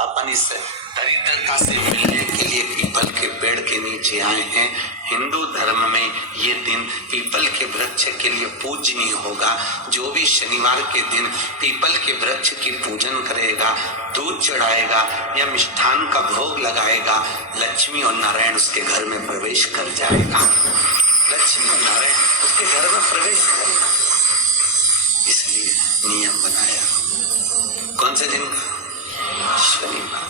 अपन इस दरिद्रता से मिलने के लिए पीपल के पेड़ के नीचे आए हैं। हिंदू धर्म में ये दिन पीपल के वृक्ष के लिए पूजनीय होगा। जो भी शनिवार के दिन पीपल के वृक्ष की पूजन करेगा, दूध चढ़ाएगा या मिष्ठान का भोग लगाएगा, लक्ष्मी और नारायण उसके घर में प्रवेश कर जाएगा। लक्ष्मी और नारायण उसके घर में प्रवेश करेगा। इसलिए नियम बनाया। कौन से दिन का? शनिवार।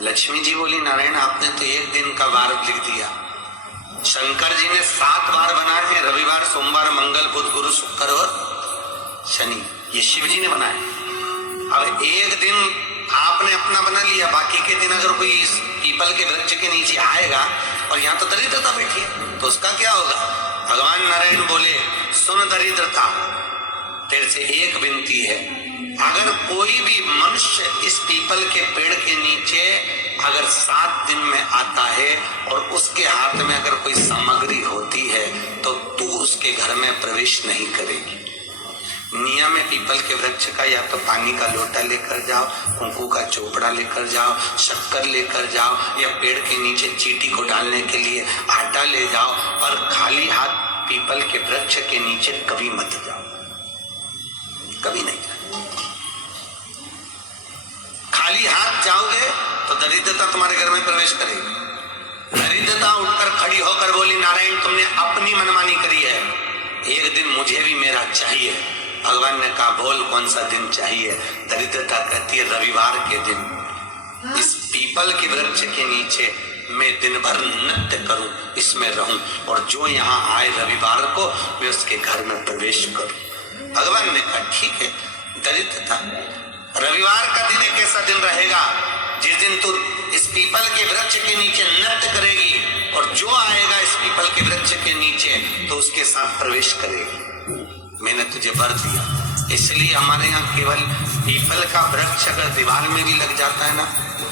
लक्ष्मी जी बोली, नारायण आपने तो एक दिन का वार लिख दिया। शंकर जी ने 7 वार बनाए हैं, रविवार, सोमवार, मंगल, बुध, गुरु, शुक्र और शनि। ये शिव जी ने बनाए। अब एक दिन आपने अपना बना लिया, बाकी के दिन अगर कोई इस पीपल के वृक्ष के नीचे आएगा और यहाँ तो दरिद्रता बैठी है, तो उसका क्या होगा? भगवान नारायण बोले, सुन दरिद्रता, तेरे से एक विनती है, अगर कोई भी मनुष्य इस पीपल के पेड़ के नीचे अगर 7 दिन में आता है और उसके हाथ में अगर कोई सामग्री होती है तो तू उसके घर में प्रवेश नहीं करेगी। नियम है पीपल के वृक्ष का, या तो पानी का लोटा लेकर जाओ, कुंकू का चोपड़ा लेकर जाओ, शक्कर लेकर जाओ, या पेड़ के नीचे चींटी को डालने के लिए आटा ले जाओ, और खाली हाथ पीपल के वृक्ष के नीचे कभी मत जाओ, कभी नहीं जाओ। खाली हाथ जाओगे तो दरिद्रता तुम्हारे घर में प्रवेश करेगी। दरिद्रता उठकर खड़ी होकर बोली, नारायण तुमने अपनी मनमानी करी है, एक दिन मुझे भी मेरा चाहिए। भगवान ने कहा, बोल कौन सा दिन चाहिए? दरिद्रता कहती है, रविवार के दिन इस पीपल के वृक्ष के नीचे मैं दिन भर नृत्य करूं, इसमें रहूं, और जो यहाँ आए रविवार को मैं उसके घर में प्रवेश करूं। भगवान ने कहा, ठीक है। दरिद्रता, रविवार का दिन एक ऐसा दिन रहेगा जिस दिन तू इस पीपल के वृक्ष के नीचे नृत्य करेगी, और जो आएगा इस पीपल के वृक्ष के नीचे तो उसके साथ प्रवेश करेगी। मैंने तुझे वर दिया। इसलिए हमारे यहाँ केवल पीपल का वृक्ष अगर दीवार में भी लग जाता है ना,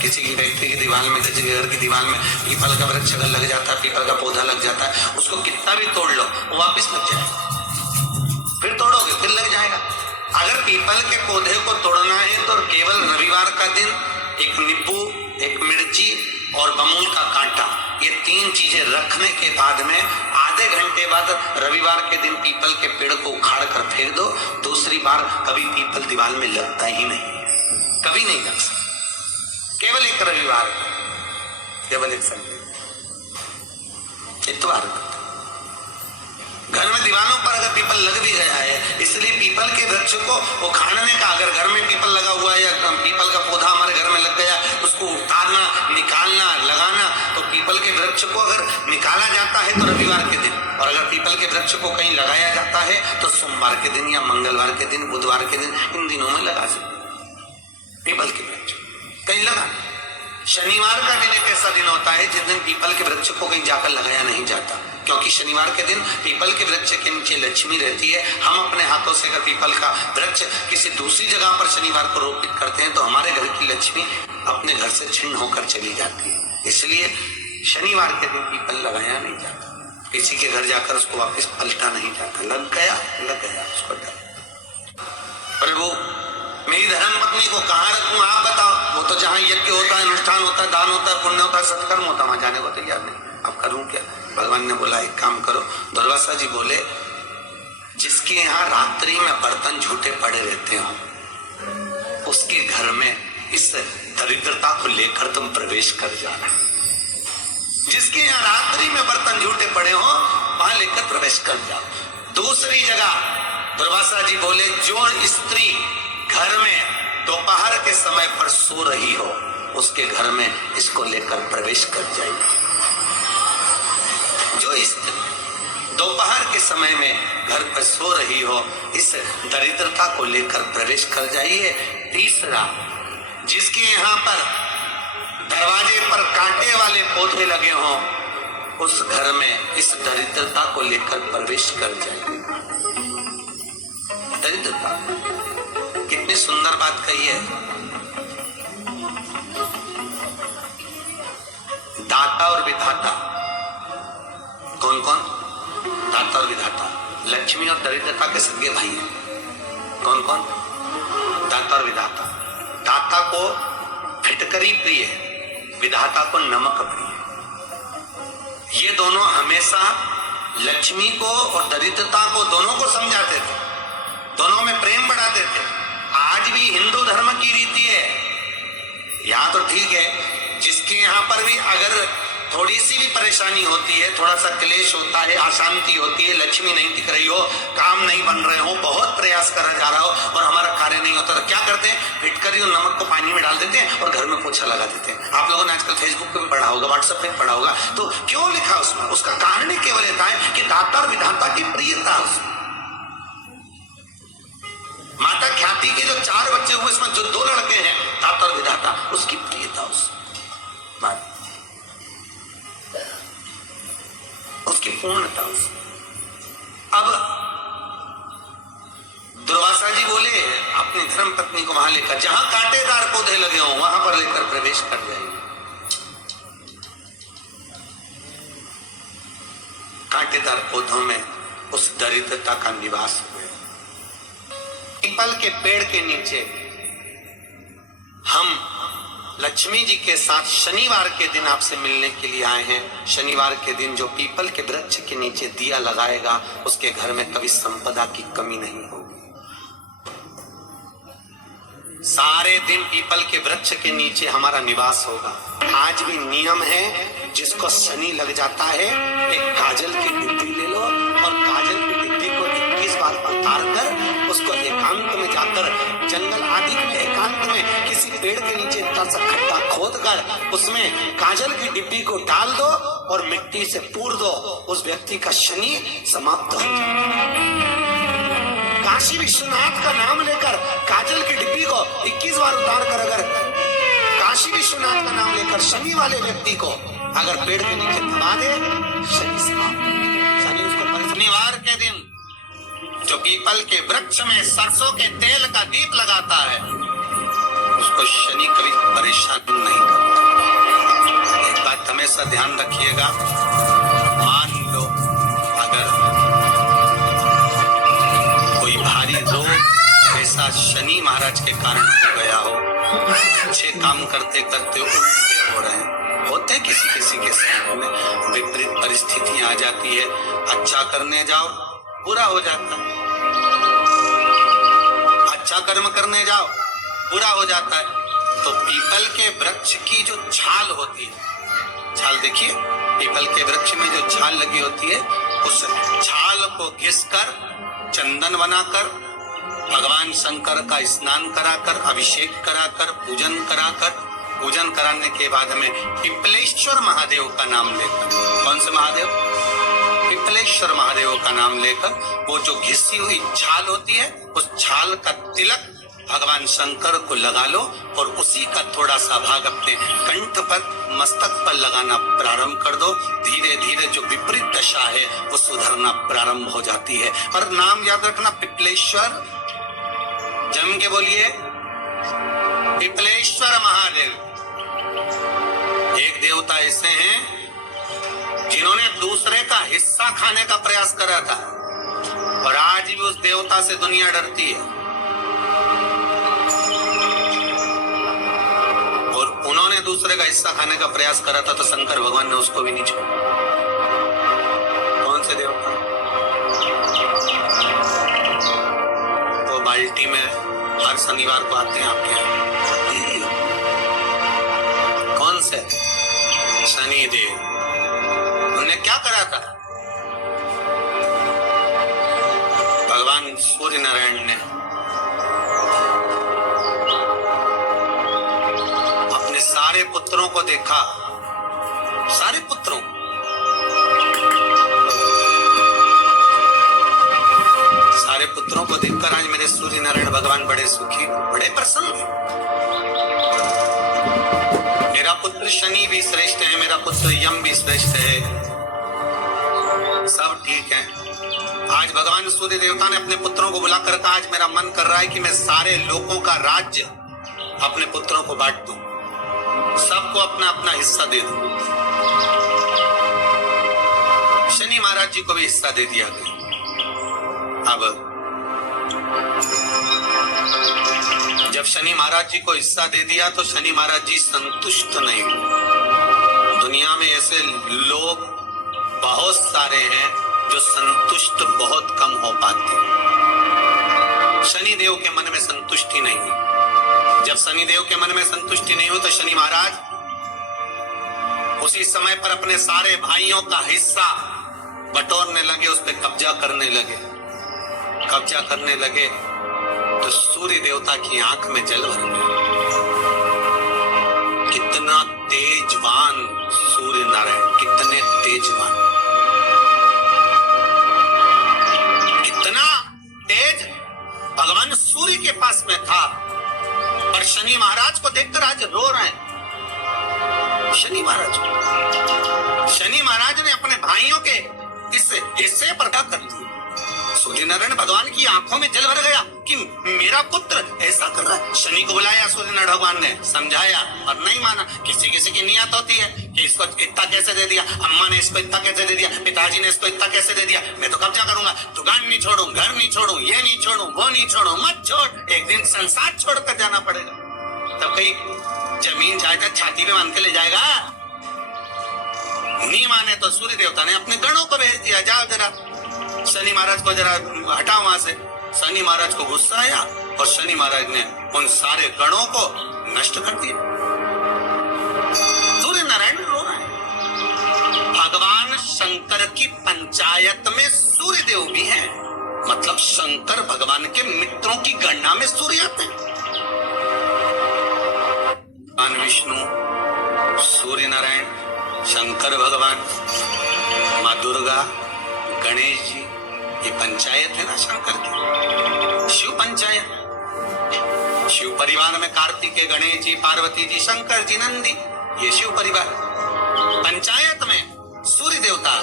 किसी की व्यक्ति की दीवार में, किसी के घर की दीवार में पीपल का वृक्ष अगर लग जाता है, पीपल का पौधा लग जाता है, उसको कितना भी तोड़ लो वो वापिस लग जाएगा। फिर तोड़ोगे फिर लग जाएगा। अगर पीपल के पौधे को तोड़ना है तो केवल रविवार का दिन एक नींबू, एक मिर्ची और बमूल का कांटा, ये 3 चीजें रखने के बाद में आधे घंटे बाद रविवार के दिन पीपल के पेड़ को उखाड़ कर फेंक दो। दूसरी बार कभी पीपल दीवार में लगता ही नहीं, कभी नहीं लग सकता। केवल एक रविवार, केवल एक संडे, इतवार। घर में दीवानों पर अगर पीपल लग भी गया है, इसलिए पीपल के वृक्ष को उखाड़ने का, अगर घर में पीपल लगा हुआ है या पीपल का पौधा हमारे घर में लग गया, उसको उतारना, निकालना, लगाना, तो पीपल के वृक्ष को अगर निकाला जाता है तो रविवार के दिन, और अगर पीपल के वृक्ष को कहीं लगाया जाता है तो सोमवार के दिन या मंगलवार के दिन, बुधवार के दिन, इन दिनों में लगा सकते पीपल के वृक्ष कहीं लगा। शनिवार का दिन एक ऐसा दिन होता है जिस दिन पीपल के वृक्ष को कहीं जाकर लगाया नहीं जाता, क्योंकि शनिवार के दिन पीपल के वृक्ष के नीचे लक्ष्मी रहती है। हम अपने हाथों से अगर पीपल का वृक्ष किसी दूसरी जगह पर शनिवार को रोपित करते हैं तो हमारे घर की लक्ष्मी अपने घर से छिन्न होकर चली जाती है। इसलिए शनिवार के दिन पीपल लगाया नहीं जाता, किसी के घर जाकर उसको वापस पलटा नहीं जाता। लग गया उसको डर। प्रभु मेरी धर्मपत्नी को कहाँ रखूं, आप बताओ। वो तो जहाँ यज्ञ होता है, अनुष्ठान होता है, दान होता है, पुण्य होता है, सत्कर्म होता है, वहां जाने को तैयार नहीं। अब करूं क्या? भगवान ने बोला, एक काम करो। दुर्वासा जी बोले, जिसके यहाँ रात्रि में बर्तन झूठे पड़े रहते हो उसके घर में इस दरिद्रता को लेकर तुम प्रवेश कर जाना। जिसके यहाँ रात्रि में बर्तन झूठे पड़े हो वहां लेकर प्रवेश कर जाओ। दूसरी जगह दुर्वासा जी बोले, जो स्त्री घर में दोपहर के समय पर सो रही हो उसके घर में इसको लेकर प्रवेश कर जाएगी। जो स्त्री दोपहर के समय में घर पर सो रही हो, इस दरिद्रता को लेकर प्रवेश कर जाइए। तीसरा, जिसके यहाँ पर दरवाजे पर कांटे वाले पौधे लगे हों उस घर में इस दरिद्रता को लेकर प्रवेश कर जाइए। दरिद्रता, कितनी सुंदर बात कही है। दाता और विधाता, कौन कौन? दाता और विधाता। लक्ष्मी और दरिद्रता के सगे भाई हैं। कौन कौन? दाता और विधाता। दाता को फिटकरी प्रिय, विधाता को नमक प्रिय। ये दोनों हमेशा लक्ष्मी को और दरिद्रता को दोनों को समझाते थे, दोनों में प्रेम बढ़ाते थे। आज भी हिंदू धर्म की रीति है, यहाँ तो ठीक है, जिसके यहाँ पर भी अगर थोड़ी सी भी परेशानी होती है, थोड़ा सा क्लेश होता है, अशांति होती है, लक्ष्मी नहीं दिख रही हो, काम नहीं बन रहे हो, बहुत प्रयास करा जा रहा हो और हमारा कार्य नहीं होता, तो क्या करते हैं, फिटकरी और नमक को पानी में डाल देते हैं और घर में पोछा लगा देते हैं। आप लोगों ने आजकल फेसबुक पे भी पढ़ा होगा, व्हाट्सएप पे पढ़ा होगा। तो क्यों लिखा उसमें? उसका कारण ही केवल था कि दाता और विधाता की प्रियता उसमें। माता ख्याति के जो 4 बच्चे हुए, इसमें जो 2 लड़के हैं, दाता और विधाता, उसकी प्रियता उसकी पूर्णता उसमें। अब दुर्वासा जी बोले अपनी धर्म पत्नी को वहां लेकर, जहां कांटेदार पौधे लगे हों वहां पर लेकर प्रवेश कर जाएंगे। कांटेदार पौधों में उस दरिद्रता का निवास हुआ। पीपल के पेड़ के नीचे हम लक्ष्मी जी के साथ शनिवार के दिन आपसे मिलने के लिए आए हैं। शनिवार के दिन जो पीपल के वृक्ष के नीचे दिया लगाएगा, उसके घर में कभी संपदा की कमी नहीं होगी। सारे दिन पीपल के वृक्ष के नीचे हमारा निवास होगा। आज भी नियम है, जिसको शनि लग जाता है, एक काजल की डिब्बी ले लो और काजल की डिब्बी को 21 बार उतार कर उसको एकांत में जाकर, जंगल आदि में एकांत में किसी पेड़ के नीचे इतना सा खड्डा खोद कर उसमें काजल की डिब्बी को डाल दो और मिट्टी से पूर दो, उस व्यक्ति का शनि समाप्त हो जाए। काशी विश्वनाथ का नाम लेकर काजल की डिब्बी को 21 बार उतार कर अगर काशी विश्वनाथ का नाम लेकर शनि वाले व्यक्ति को अगर पेड़ के नीचे दबा दे, शनि समाप्त। शनि उसको शनिवार के दिन जो पीपल के वृक्ष में सरसों के तेल का दीप लगाता है, उसको शनि कभी परेशान नहीं करता। एक बात हमेशा ध्यान रखिएगा, मान लो अगर कोई भारी रोग ऐसा शनि महाराज के कारण हो गया हो, अच्छे काम करते करते उल्टे हो रहे हैं, होते किसी किसी के साथ में विपरीत परिस्थितियां आ जाती है, अच्छा करने जाओ बुरा हो जाता है, अच्छा कर्म करने जाओ बुरा हो जाता है। तो पीपल के वृक्ष की जो छाल होती है, छाल देखिए, पीपल के वृक्ष में जो छाल लगी होती है, उस छाल को घिसकर चंदन बनाकर भगवान शंकर का स्नान कराकर, अभिषेक कराकर, पूजन कराने के बाद में पिपलेश्वर महादेव का नाम लेकर, कौन से महादेव? पिपलेश्वर महादेव का नाम लेकर वो जो घिसी हुई छाल होती है, उस छाल का तिलक भगवान शंकर को लगा लो और उसी का थोड़ा सा भाग अपने कंठ पर, मस्तक पर लगाना प्रारंभ कर दो। धीरे धीरे जो विपरीत दशा है वो सुधरना प्रारंभ हो जाती है। और नाम याद रखना, पिपलेश्वर, जम के बोलिए, पिपलेश्वर महादेव। एक देवता ऐसे हैं जिन्होंने दूसरे का हिस्सा खाने का प्रयास करा था और आज भी उस देवता से दुनिया डरती है। और उन्होंने दूसरे का हिस्सा खाने का प्रयास करा था तो शंकर भगवान ने उसको भी नहीं छोड़ा। कौन से देवता? वो बाल्टी में हर शनिवार को आते हैं आपके यहाँ। कौन से? शनि देव। उन्होंने क्या करा था? भगवान सूर्य नारायण ने अपने सारे पुत्रों को देखा, सारे पुत्रों, सारे पुत्रों को देखकर आज मेरे सूर्य नारायण भगवान बड़े सुखी, बड़े प्रसन्न। मेरा पुत्र शनि भी श्रेष्ठ है, मेरा पुत्र यम भी श्रेष्ठ है, सब ठीक है। आज भगवान सूर्य देवता ने अपने पुत्रों को बुलाकर कहा, आज मेरा मन कर रहा है कि मैं सारे लोगों का राज्य अपने पुत्रों को बांट दूं, सबको अपना अपना हिस्सा दे दूं। शनि महाराज जी को भी हिस्सा दे दिया गया। अब जब शनि महाराज जी को हिस्सा दे दिया तो शनि महाराज जी संतुष्ट नहीं हुए। दुनिया में ऐसे लोग बहुत सारे हैं जो संतुष्ट बहुत कम हो पाते हैं। शनि देव के मन में संतुष्टि नहीं हुई। जब शनि देव के मन में संतुष्टि नहीं हुई तो शनि महाराज उसी समय पर अपने सारे भाइयों का हिस्सा बटोरने लगे, उस पर कब्जा करने लगे। कब्जा करने लगे तो सूर्य देवता की आंख में जल भर गया। कितना तेजवान सूर्य नारायण, कितने तेजवान, कितना तेज भगवान सूर्य के पास में था। और शनि महाराज को देखकर आज रो रहे हैं। शनि महाराज ने अपने भाइयों के इस हिस्से पर क्या कर दिया। सूर्य नारायण भगवान की आंखों में जल भर गया कि मेरा पुत्र ऐसा कर रहा है। शनि को बुलाया सूर्य नारायण भगवान ने, समझाया और नहीं माना। किसी किसी की नियत होती है कि इसको इतना कैसे दे दिया, अम्मा ने इसको इतना कैसे दे दिया, पिताजी ने इसको इतना कैसे दे दिया, मैं तो कब्जा करूंगा, दुकान नहीं छोड़ू, घर नहीं छोड़ू, ये नहीं छोड़ू, वो नहीं छोड़ू। मत छोड़, एक दिन संसार छोड़कर जाना पड़ेगा। तब कहीं जमीन जायदाद छाती पे बांध के ले जाएगा। नहीं माने तो सूर्य देवता ने अपने गणों को भेज दिया, जाओ जरा शनि महाराज को जरा हटाओ वहां से। शनि महाराज को गुस्सा आया और शनि महाराज ने उन सारे गणों को नष्ट कर दिया। सूर्य नारायण रो रहे हैं। भगवान शंकर की पंचायत में सूर्य देव भी हैं, मतलब शंकर भगवान के मित्रों की गणना में सूर्य आते हैं। भगवान विष्णु, सूर्य नारायण, शंकर भगवान, माँ दुर्गा, गणेश जी, ये पंचायत है ना शंकर की, शिव पंचायत। शिव परिवार में कार्तिकेय, गणेश जी, पार्वती जी, शंकर जी, नंदी, ये शिव परिवार। पंचायत में सूर्य देवता।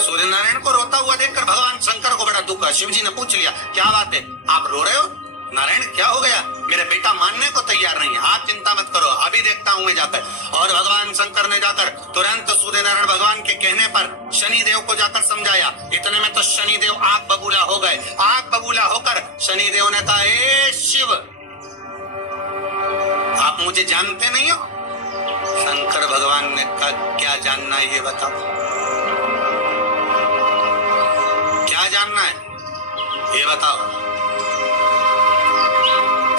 सूर्य नारायण को रोता हुआ देखकर भगवान शंकर को बड़ा दुख हुआ। शिव जी ने पूछ लिया, क्या बात है, आप रो रहे हो? नारायण क्या हो गया? मेरा बेटा मानने को तैयार नहीं है। आप चिंता मत करो, अभी देखता हूं मैं जाकर। और भगवान शंकर ने जाकर तुरंत सूर्य नारायण भगवान के कहने पर शनि देव को जाकर समझाया। इतने में तो शनि देव आग बबूला हो गए। आग बबूला होकर शनि देव ने कहा, ए शिव, आप मुझे जानते नहीं हो? शंकर भगवान ने कहा, क्या जानना है ये बताओ, क्या जानना है ये बताओ।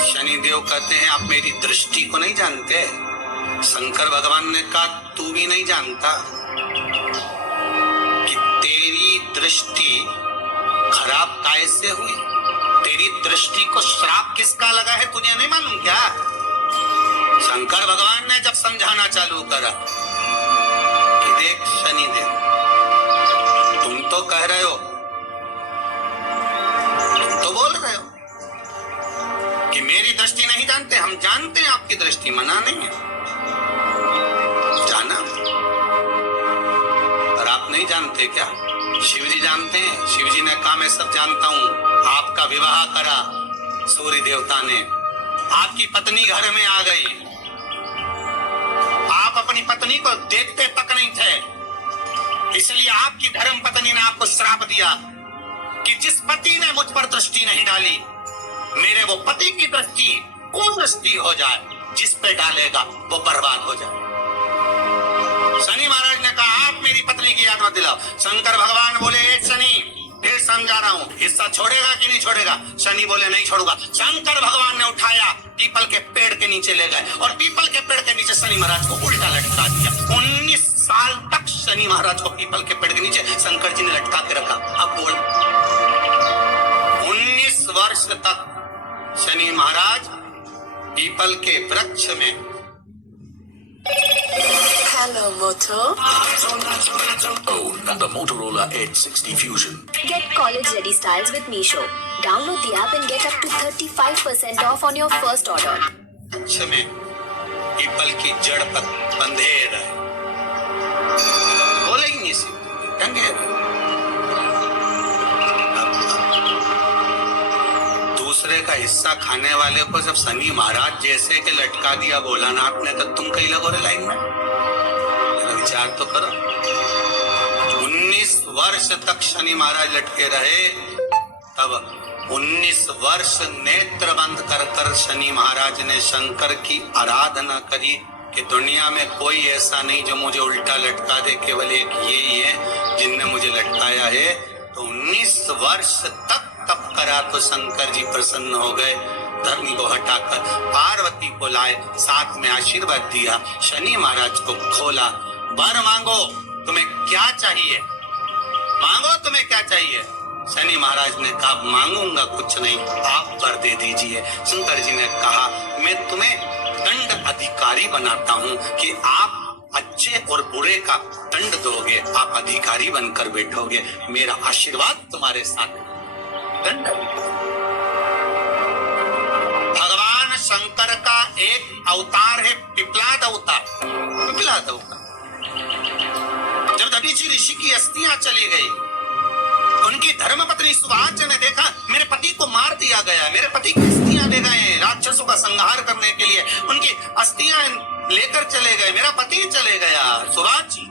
शनि देव कहते हैं, आप मेरी दृष्टि को नहीं जानते। शंकर भगवान ने कहा, तू भी नहीं जानता कि तेरी दृष्टि खराब कैसे हुई। तेरी दृष्टि को श्राप किसका लगा है तुझे नहीं मालूम क्या? शंकर भगवान ने जब समझाना चालू करा कि देख शनि देव, तुम तो कह रहे हो, तुम तो बोल रहे हो कि मेरी दृष्टि नहीं जानते। हम जानते हैं आपकी दृष्टि, मना नहीं है, जाना, पर आप नहीं जानते क्या? शिव जी जानते हैं। शिव जी ने कहा, मैं सब जानता हूं। आपका विवाह करा सूर्य देवता ने, आपकी पत्नी घर में आ गई, आप अपनी पत्नी को देखते तक नहीं थे, इसलिए आपकी धर्म पत्नी ने आपको श्राप दिया कि जिस पति ने मुझ पर दृष्टि नहीं डाली, मेरे वो पति की दृष्टि कुदृष्टि हो जाए, जिस पे डालेगा वो बर्बाद हो जाए। शनि महाराज ने कहा, आप मेरी पत्नी की याद मत दिलाओ। शंकर भगवान बोले, शनि फिर समझा रहा हूँ, हिस्सा छोड़ेगा कि नहीं छोड़ेगा? शनि बोले, नहीं छोड़ूंगा। शंकर भगवान ने उठाया, पीपल के पेड़ के नीचे ले गए और पीपल के पेड़ के नीचे शनि महाराज को उल्टा लटका दिया। 19 साल तक शनि महाराज को पीपल के पेड़ के नीचे शंकर जी ने लटका के रखा। अब बोल, 19 वर्ष तक शनि महाराज पीपल के वृक्ष में। Hello, Moto. Oh, the Motorola Edge 60 Fusion. Get college-ready styles with Meesho. Download the app and get up to 35% off on your first order. वृक्ष में पीपल की जड़ पर बंधे रहे, बोले ही नहीं सी, टंगे रहे। दूसरे का हिस्सा खाने वाले को जब शनि महाराज जैसे के लटका दिया भोलानाथ ने, तो तुम कहीं लगो रे लाइन में? विचार तो करो। 19 वर्ष तक शनि महाराज लटके रहे, तब 19 वर्ष नेत्र बंद कर कर शनि महाराज ने शंकर की आराधना करी कि दुनिया में कोई ऐसा नहीं जो मुझे उल्टा लटका दे, केवल एक ये ही है जिनने मुझे लटकाया है। तो 19 वर्ष तक तप करा तो शंकर जी प्रसन्न हो गए। धर्म को हटाकर पार्वती को लाए, साथ में आशीर्वाद दिया, शनि महाराज को खोला। वर मांगो, तुम्हें क्या चाहिए, मांगो तुम्हें क्या चाहिए। शनि महाराज ने कहा मांगूंगा कुछ नहीं, आप वर दे दीजिए। शंकर जी ने कहा मैं तुम्हें दंड अधिकारी बनाता हूँ कि आप अच्छे और बुरे का दंड दोगे, आप अधिकारी बनकर बैठोगे, मेरा आशीर्वाद तुम्हारे साथ है। दंड भगवान शंकर का एक अवतार है पिपलाद अवतार। पिपलाद अवतार जब दधीचि ऋषि की अस्थियां चली गई, उनकी धर्मपत्नी सुभाष ने देखा मेरे पति को मार दिया गया, मेरे पति की अस्थियां ले गए राक्षसों का संहार करने के लिए, उनकी अस्थियां लेकर चले गए, मेरा पति चले गया। सुभाष जी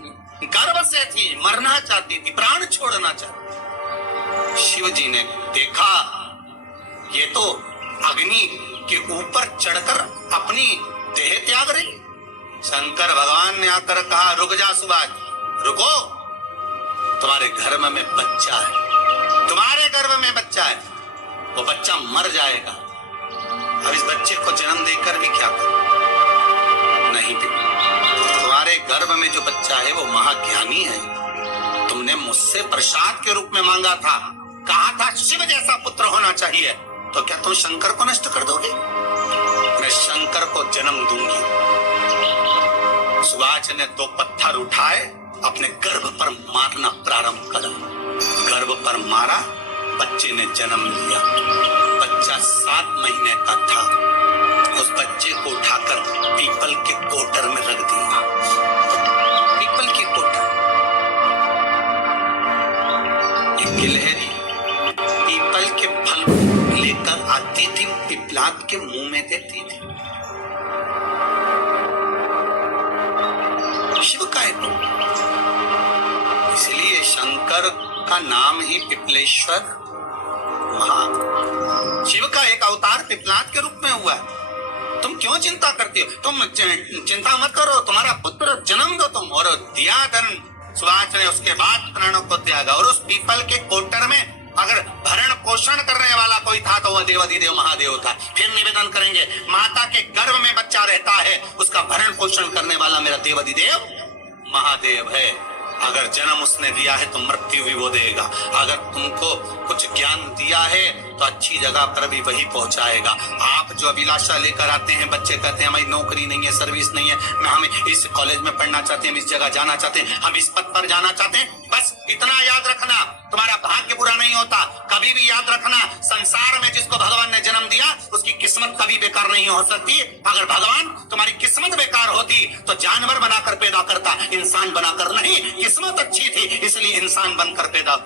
गर्भ से थी, मरना चाहती थी, प्राण छोड़ना चाहती। शिव जी ने देखा ये तो अग्नि के ऊपर चढ़कर अपनी देह त्याग रही। शंकर भगवान ने आकर कहा रुक जा सुभाष, रुको, तुम्हारे गर्भ में बच्चा है, तुम्हारे गर्भ में बच्चा है, वो बच्चा मर जाएगा, अब इस बच्चे को जन्म देकर भी क्या करो। नहीं तुम्हारे गर्भ में जो बच्चा है वो महाज्ञानी है, तुमने मुझसे प्रसाद के रूप में मांगा था, कहा था शिव जैसा पुत्र होना चाहिए, तो क्या तुम शंकर को नष्ट कर दोगे? मैं शंकर को जन्म दूंगी। सुभाष ने 2 पत्थर उठाए, अपने गर्भ पर मारना प्रारंभ करा, गर्भ पर मारा, बच्चे ने जन्म लिया। बच्चा 7 महीने का था, उस बच्चे को उठाकर पीपल के कोटर में रख दिया। पीपल की कोटर, एक गिलहरी पीपल के फल लेकर आती थी, पिपलाद के मुंह में देती थी। शिव का है, इसलिए शंकर का नाम ही पिपलेश्वर महा। शिव का एक अवतार पिपलाद के रूप में हुआ है। तुम क्यों चिंता करती हो? तुम चिंता मत करो, तुम्हारा पुत्र जन्म दो तुम। और दिया धन सुभाष ने, उसके बाद प्राणों को त्यागा। और उस पीपल के कोटर में अगर भरण पोषण करने वाला कोई था तो वह देवाधिदेव महादेव था। फिर निवेदन करेंगे, माता के गर्भ में बच्चा रहता है, उसका भरण पोषण करने वाला मेरा देवाधिदेव महादेव है। अगर जन्म उसने दिया है तो मृत्यु भी वो देगा। अगर तुमको कुछ ज्ञान दिया है तो अच्छी जगह पर भी वही पहुंचाएगा। आप जो अभिलाषा लेकर आते हैं, बच्चे कहते हैं हमारी नौकरी नहीं है, सर्विस नहीं है, हम इस कॉलेज में पढ़ना चाहते हैं, हम इस जगह जाना चाहते हैं, हम इस पद पर जाना चाहते हैं, बस इतना याद रखना, तुम्हारा भाग्य बुरा नहीं होता। कभी भी याद रखना, संसार में जिसको भगवान ने जन्म दिया उसकी किस्मत कभी बेकार नहीं हो सकती। अगर भगवान तुम्हारी किस्मत बेकार होती तो जानवर बनाकर पैदा करता, इंसान बनाकर नहीं। किस्मत अच्छी थी इसलिए इंसान बनकर पैदा,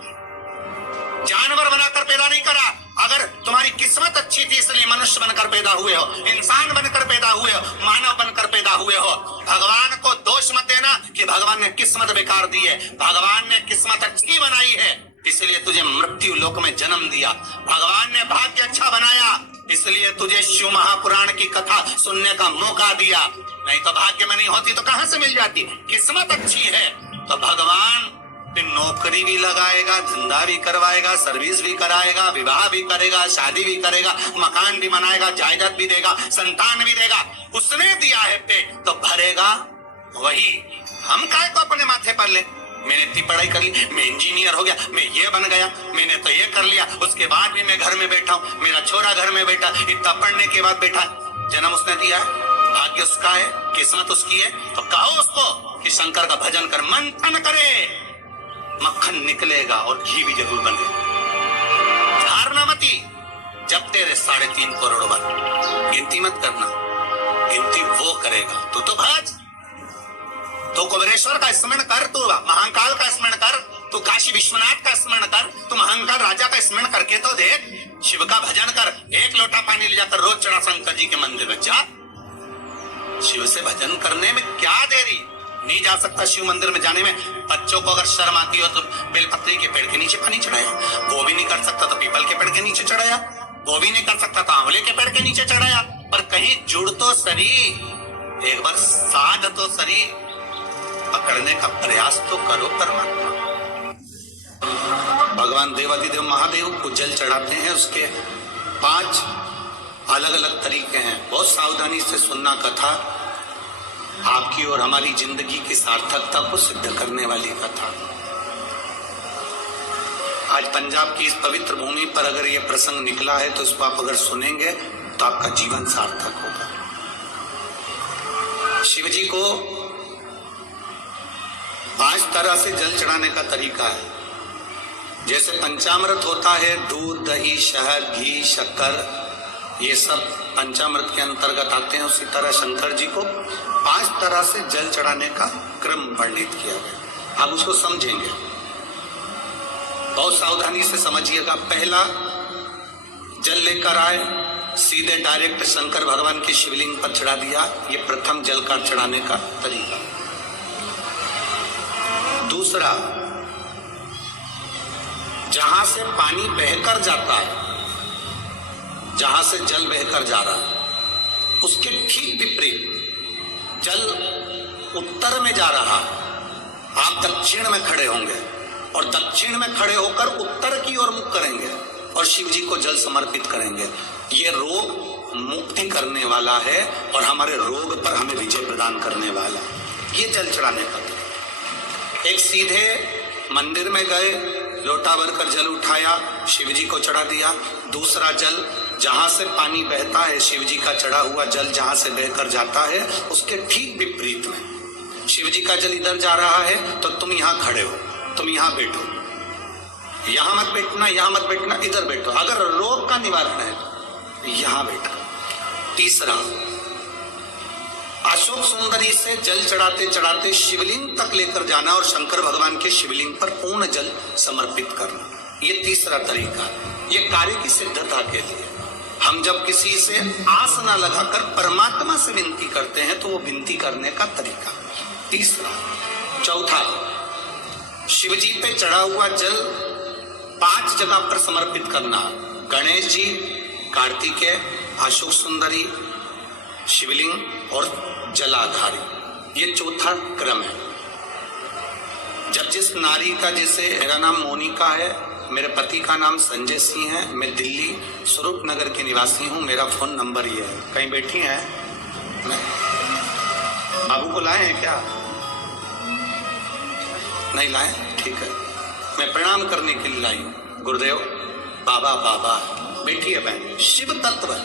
जानवर बनाकर पैदा नहीं करा। अगर तुम्हारी किस्मत अच्छी थी इसलिए मनुष्य बनकर पैदा हुए हो, इंसान बनकर पैदा हुए हो, मानव बनकर पैदा हुए हो। भगवान को दोष मत देना कि भगवान ने किस्मत बेकार दी है। भगवान ने किस्मत अच्छी बनाई है इसलिए तुझे मृत्यु लोक में जन्म दिया। भगवान ने भाग्य अच्छा बनाया इसलिए तुझे शिव महापुराण की कथा सुनने का मौका दिया। नहीं तो भाग्य में नहीं होती तो कहां से मिल जाती। किस्मत अच्छी है तो भगवान नौकरी भी लगाएगा, धंधा भी करवाएगा, सर्विस भी कराएगा, विवाह भी करेगा, शादी भी करेगा, मकान भी बनाएगा, जायदाद भी देगा, संतान भी देगा। उसने दिया है पेट तो भरेगा वही। हम काय को अपने माथे पर ले, मैंने इतनी पढ़ाई कर ली, मैं इंजीनियर हो गया, मैं ये बन गया, मैंने तो ये कर लिया, उसके बाद भी मैं घर में बैठा हूँ, मेरा छोरा घर में बैठा, इतना पढ़ने के बाद बैठा। जन्म उसने दिया है, भाग्य उसका है, किस्मत उसकी है, तो कहो उसको कि शंकर का भजन कर, मंथन करे, मक्खन निकलेगा और घी भी जरूर बनेगा। हारना मती, जब तेरे 3.5 करोड़ बन, गिनती मत करना, गिनती वो करेगा। तू तो भज, तो कुबेरेश्वर का स्मरण कर, तू महाकाल का स्मरण कर, तू काशी विश्वनाथ का स्मरण कर, तू महाकाल राजा का स्मरण करके तो देख। शिव का भजन कर, 1 लोटा पानी ले जाकर रोज चढ़ा शंकर जी के मंदिर में जा। शिव से भजन करने में क्या देरी, नहीं जा सकता शिव मंदिर में जाने में। बच्चों को अगर शर्म आती हो तो बेलपत्री के पेड़ के नीचे पानी चढ़ाया, वो भी नहीं कर सकता तो पीपल के पेड़ के नीचे चढ़ाया, वो भी नहीं कर सकता तो आंवले के पेड़ के नीचे चढ़ाया। पर कहीं जुड़ तो सरी, एक बार साध तो सरी, पकड़ने का प्रयास तो करो परमात्मा। भगवान देवाधिदेव महादेव को जल चढ़ाते हैं, उसके 5 अलग अलग तरीके हैं। बहुत सावधानी से सुनना कथा, आपकी और हमारी जिंदगी की सार्थकता को सिद्ध करने वाली कथा। आज पंजाब की इस पवित्र भूमि पर अगर यह प्रसंग निकला है तो इसको आप अगर सुनेंगे तो आपका जीवन सार्थक होगा। शिव जी को 5 तरह से जल चढ़ाने का तरीका है। जैसे पंचामृत होता है, दूध, दही, शहद, घी, शक्कर, ये सब पंचामृत के अंतर्गत आते हैं। उसी तरह शंकर जी को 5 तरह से जल चढ़ाने का क्रम वर्णित किया गया। आप उसको समझेंगे, बहुत सावधानी से समझिएगा। पहला, जल लेकर आए, सीधे डायरेक्ट शंकर भगवान के शिवलिंग पर चढ़ा दिया। ये प्रथम जल का चढ़ाने का तरीका। दूसरा, जहां से पानी बहकर जाता है, जहां से जल बहकर जा रहा है, उसके ठीक विपरीत जल उत्तर में जा रहा है, आप दक्षिण में खड़े होंगे और दक्षिण में खड़े होकर उत्तर की ओर मुख करेंगे और शिव जी को जल समर्पित करेंगे। ये रोग मुक्ति करने वाला है और हमारे रोग पर हमें विजय प्रदान करने वाला है। ये जल चढ़ाने का तरीका। एक, सीधे मंदिर में गए, लोटा भरकर जल उठाया, शिव जी को चढ़ा दिया। दूसरा जल, जहां से पानी बहता है, शिव जी का चढ़ा हुआ जल जहां से बहकर जाता है, उसके ठीक विपरीत में शिव जी का जल इधर जा रहा है तो तुम यहां खड़े हो, तुम यहां बैठो, यहां मत बैठना, यहां मत बैठना, इधर बैठो। अगर रोग का निवारण है तो यहां बैठो। तीसरा, अशोक सुंदरी से जल चढ़ाते चढ़ाते शिवलिंग तक लेकर जाना और शंकर भगवान के शिवलिंग पर पूर्ण जल समर्पित करना। ये तीसरा तरीका। ये कार्य की सिद्धता के लिए हम जब किसी से आस न लगाकर परमात्मा से विनती करते हैं तो वो विनती करने का तरीका। तीसरा। चौथा, शिव जी पे चढ़ा हुआ जल 5 जगह पर समर्पित करना। गणेश जी, कार्तिकेय, अशोक सुंदरी, शिवलिंग और जलाधारी। ये चौथा क्रम है। जब जिस नारी का, जैसे मेरा नाम मोनिका है, मेरे पति का नाम संजय सिंह है, मैं दिल्ली स्वरूप नगर की निवासी हूँ, मेरा फोन नंबर ये है। कहीं बैठी हैं? मैं बाबू को लाए हैं क्या? नहीं लाए? ठीक है, मैं प्रणाम करने के लिए लाई हूँ। गुरुदेव, बाबा बाबा। बैठी है बहन। शिव तत्व है,